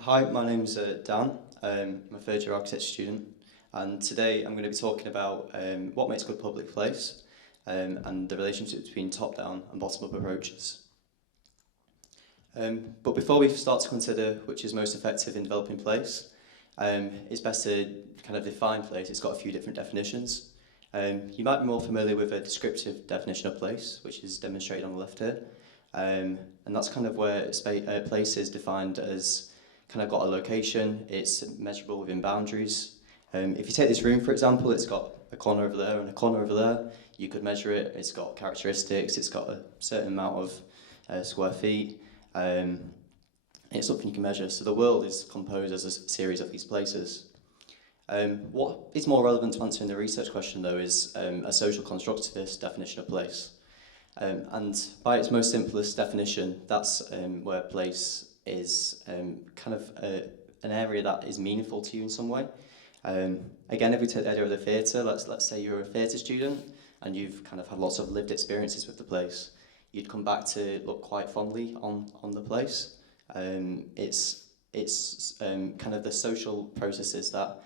Hi, my name's Dan. I'm a third year architecture student, and today I'm going to be talking about what makes a good public place and the relationship between top-down and bottom-up approaches. But before we start to consider which is most effective in developing place, it's best to kind of define place. It's got a few different definitions. You might be more familiar with a descriptive definition of place, which is demonstrated on the left here. And that's kind of where place is defined as kind of got a location, it's measurable within boundaries. If you take this room, for example, it's got a corner over there and a corner over there. You could measure it, it's got characteristics, it's got a certain amount of square feet. It's something you can measure. So the world is composed as a series of these places. What is more relevant to answering the research question, though, is a social constructivist definition of place. And by its most simplest definition, that's where place is kind of an area that is meaningful to you in some way. Again, if we take the idea of the theatre, let's say you're a theatre student and you've kind of had lots of lived experiences with the place. You'd come back to look quite fondly on the place. It's kind of the social processes that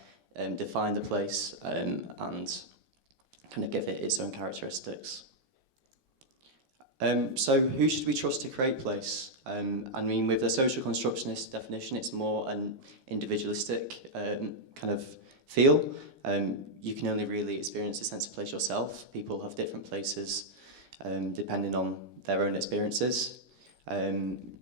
define the place and kind of give it its own characteristics. So who should we trust to create place? I mean, with the social constructionist definition, it's more an individualistic kind of feel. You can only really experience a sense of place yourself. People have different places depending on their own experiences.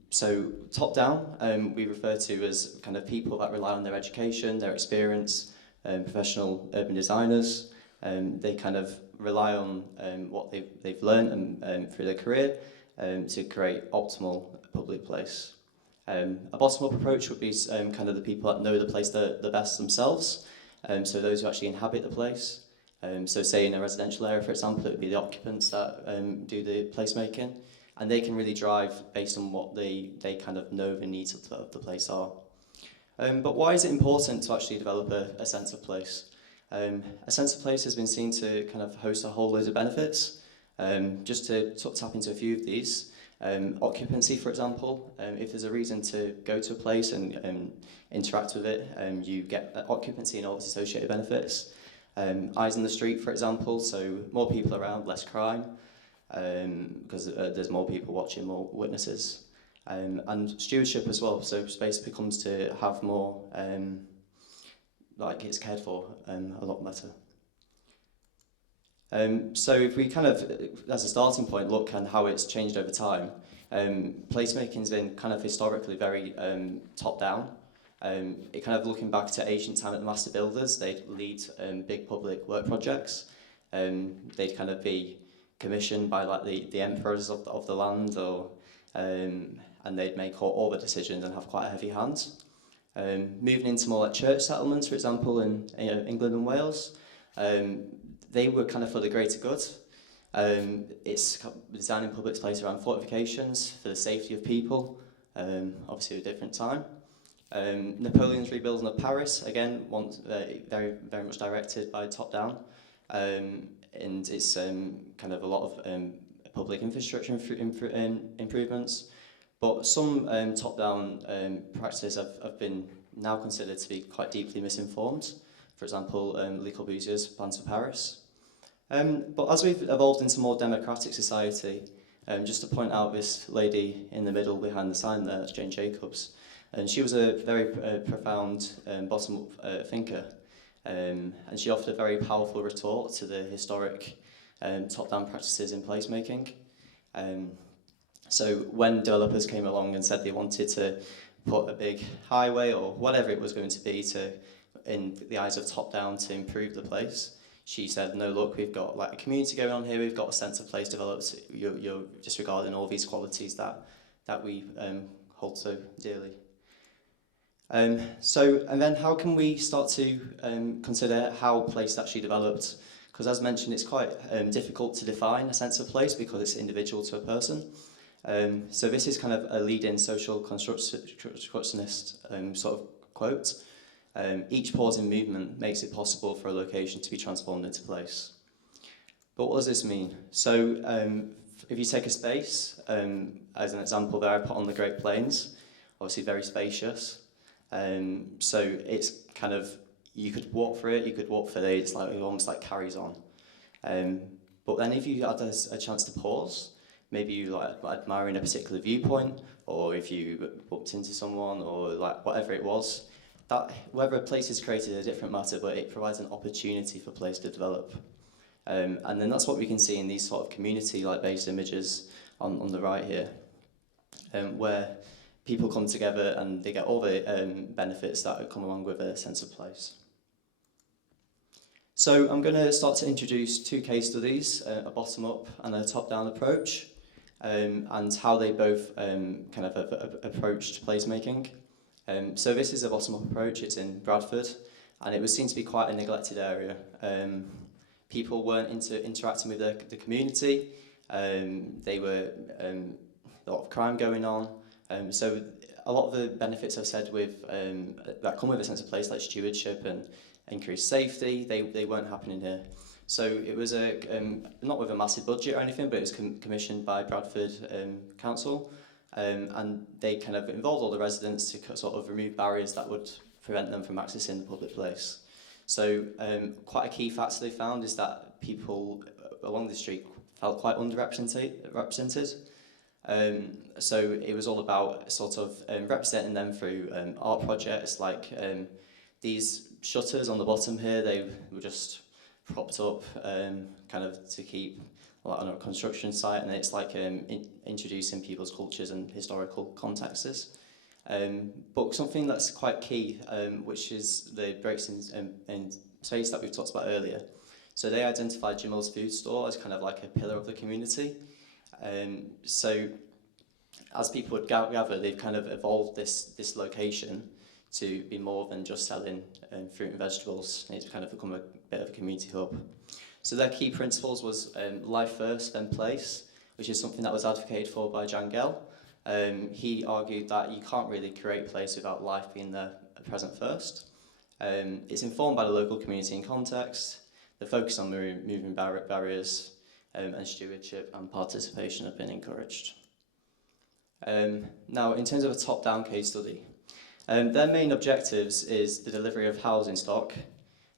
So top down, we refer to as kind of people that rely on their education, their experience, professional urban designers. They kind of rely on what they've learned through their career to create optimal public place. A bottom-up approach would be kind of the people that know the place the best themselves, so those who actually inhabit the place. So say in a residential area, for example, it would be the occupants that do the placemaking, and they can really drive based on what they kind of know the needs of the place are. But why is it important to actually develop a sense of place? A sense of place has been seen to kind of host a whole load of benefits. Just to tap into a few of these, occupancy, for example. If there's a reason to go to a place and interact with it, you get occupancy and all its associated benefits. Eyes on the street, for example, so more people around, less crime, because there's more people watching, more witnesses. And stewardship as well, so space becomes to have more, like it's cared for a lot better. So if we kind of, as a starting point, look at how it's changed over time, placemaking's been kind of historically very top-down. It kind of looking back to ancient time at the master builders, they'd lead big public work projects. They'd kind of be commissioned by like the emperors of the land, or and they'd make all the decisions and have quite a heavy hand. Moving into more like church settlements, for example, in England and Wales, they were kind of for the greater good. It's designing public space around fortifications for the safety of people, obviously a different time. Napoleon's rebuilding of Paris, again, very, very much directed by top down. And it's kind of a lot of public infrastructure improvements. But some top-down practices have been now considered to be quite deeply misinformed. For example, Le Corbusier's plans for Paris. But as we've evolved into a more democratic society, just to point out this lady in the middle behind the sign there, that's Jane Jacobs. And she was a very profound bottom-up thinker. And she offered a very powerful retort to the historic top-down practices in placemaking. So when developers came along and said they wanted to put a big highway or whatever it was going to be in the eyes of top-down to improve the place, she said, no, look, we've got like a community going on here, we've got a sense of place developed, you're disregarding all these qualities that we hold so dearly. And then how can we start to consider how place actually developed? Because as mentioned, it's quite difficult to define a sense of place because it's individual to a person. So this is kind of a lead-in social constructionist sort of quote. Each pause in movement makes it possible for a location to be transformed into place. But what does this mean? So if you take a space, as an example there I put on the Great Plains, obviously very spacious. So it's kind of, you could walk through it, you could walk for days, like it almost like carries on. But then if you had a chance to pause, maybe you like admiring a particular viewpoint, or if you bumped into someone, or like whatever it was, that whether a place is created is a different matter, but it provides an opportunity for a place to develop. And then that's what we can see in these sort of community-like based images on the right here, where people come together and they get all the benefits that come along with a sense of place. So I'm going to start to introduce two case studies, a bottom-up and a top-down approach, and how they both kind of approached placemaking. So this is a bottom-up approach. It's in Bradford, and it was seen to be quite a neglected area. People weren't interacting with the community. They were a lot of crime going on. So a lot of the benefits I've said with that come with a sense of place, like stewardship and increased safety, they weren't happening here. So it was not with a massive budget or anything, but it was commissioned by Bradford Council, and they kind of involved all the residents to sort of remove barriers that would prevent them from accessing the public place. So quite a key factor they found is that people along the street felt quite underrepresented. So it was all about sort of representing them through art projects, like these shutters on the bottom here. They were just propped up kind of to keep like on a construction site, and it's like introducing people's cultures and historical contexts. But something that's quite key, which is the breaks in space that we've talked about earlier. So they identified Jamal's food store as kind of like a pillar of the community. So as people would gather, they've kind of evolved this location to be more than just selling fruit and vegetables. It's kind of become a bit of a community hub. So their key principles was life first, then place, which is something that was advocated for by Jangel. He argued that you can't really create place without life being there present first. It's informed by the local community and context. The focus on removing barriers and stewardship and participation have been encouraged. Now, in terms of a top-down case study, their main objectives is the delivery of housing stock,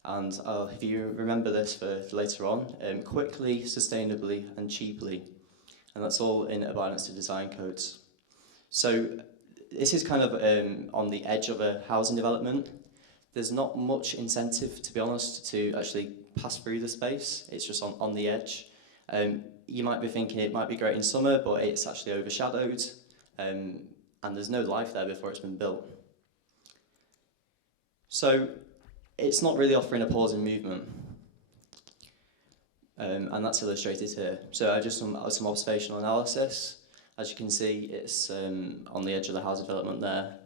and if you remember this for later on, quickly, sustainably and cheaply, and that's all in abidance to design codes. So this is kind of on the edge of a housing development. There's not much incentive, to be honest, to actually pass through the space. It's just on the edge. You might be thinking it might be great in summer, but it's actually overshadowed, and there's no life there before it's been built. So it's not really offering a pause in movement, and that's illustrated here. So I just some observational analysis. As you can see, it's on the edge of the housing development there.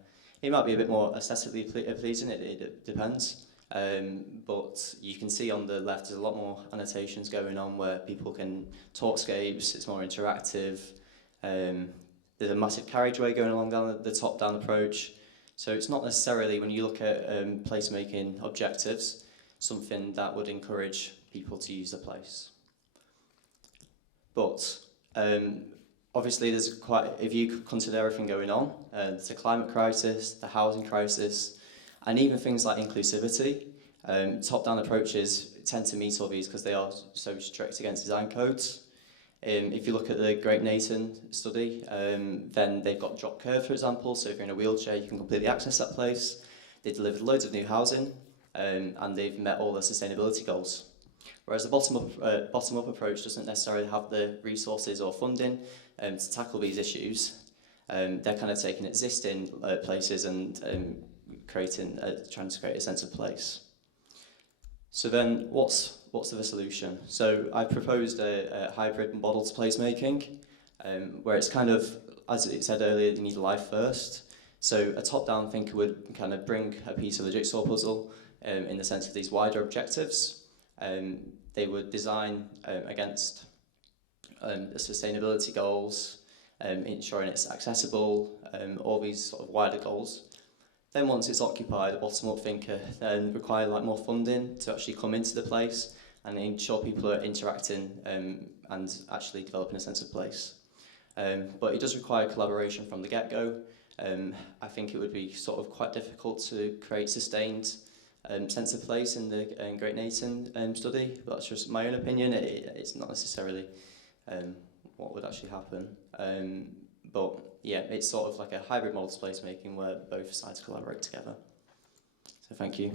It might be a bit more aesthetically pleasing, it depends. But you can see on the left there's a lot more annotations going on where people can talkscapes, it's more interactive. There's a massive carriageway going along down the top-down approach. So it's not necessarily, when you look at placemaking objectives, something that would encourage people to use the place. But obviously there's quite, if you consider everything going on, there's a climate crisis, the housing crisis, and even things like inclusivity. Top-down approaches tend to meet all these because they are so strict against design codes. If you look at the Great Nathan study, then they've got drop curve, for example, so if you're in a wheelchair you can completely access that place. They delivered loads of new housing, and they've met all their sustainability goals. Whereas the bottom-up approach doesn't necessarily have the resources or funding to tackle these issues. They're kind of taking existing places and trying to create a sense of place. So then, what's the solution? So I proposed a hybrid model to placemaking, where it's kind of, as it said earlier, you need life first. So a top-down thinker would kind of bring a piece of the jigsaw puzzle in the sense of these wider objectives. They would design against the sustainability goals, ensuring it's accessible, all these sort of wider goals. Then once it's occupied, a bottom-up thinker then require like more funding to actually come into the place and ensure people are interacting and actually developing a sense of place. But it does require collaboration from the get-go, I think it would be sort of quite difficult to create sustained sense of place in the Great Nathan study. That's just my own opinion. It's not necessarily what would actually happen. But yeah, it's sort of like a hybrid model of placemaking where both sides collaborate together. So thank you.